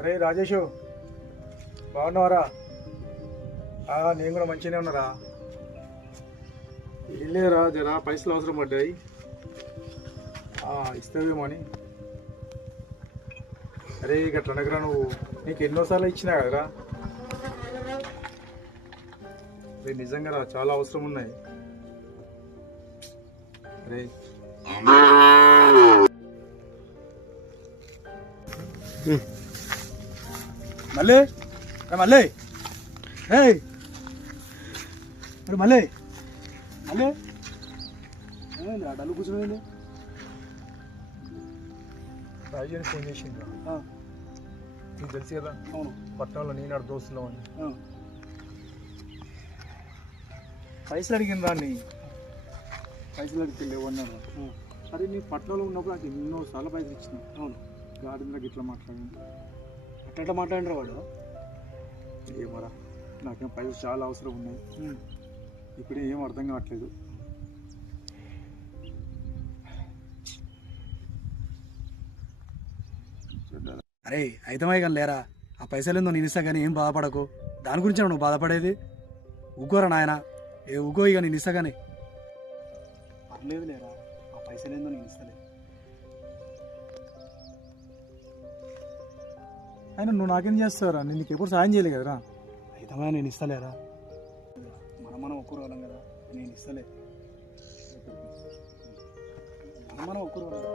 అరే రాజేషు, బాగున్నావారా? నేను కూడా మంచిగానే ఉన్నారా. ఏం లేదురా, జరా పైసలు అవసరం పడ్డాయి, ఇస్తావేమో అని. అరే గట్ల అనగరా, నువ్వు నీకు ఎన్నోసార్లు ఇచ్చినా కదరా. అరే నిజంగా రా, చాలా అవసరం ఉన్నాయి. అరే మళ్ళీ మళ్ళీ మళ్ళీ మళ్ళీ డల్లు కూర్చోండి. రాజు ఫోన్ చేసిండు, నీకు తెలుసు కదా. అవును, పట్టణంలో నేను దోస్తులో అని పైసలు అడిగిన రాని. పైసలు అడిగితే లేవన్నాను. అరే నీ పట్టణంలో ఉన్నప్పుడు నాకు ఎన్నోసార్లు పైసలు ఇచ్చిన. అవును, గార్డెన్ దగ్గర ఇట్లా మాట్లాడింది. అట్లా మాట్లాడిన వాడు ఏమరా, నాకేం పైసలు చాలా అవసరం ఉన్నాయి. ఇప్పుడు ఏం అర్థం కావట్లేదు. అరే అయితమే కానీ లేరా, ఆ పైసలు ఏందో నేను ఇస్తా కానీ ఏం బాధపడకు. దాని గురించి నువ్వు బాధపడేది. ఊకోరా నాయన, ఊకో ఇక నేను ఇస్తా కానీ. పర్లేదు లేరా, ఆ పైసలు ఏందో నేను ఇస్తలే. అయినా నువ్వు నాకేం చేస్తావురా, నేను నీకు ఎప్పుడు సాయం చేయలే కదరా. అయితమే నేను ఇస్తలేరా. మనం ఒక్కరు వాళ్ళం కదా, నేను ఇస్తలే. మనం ఒక్కరు వాళ్ళం.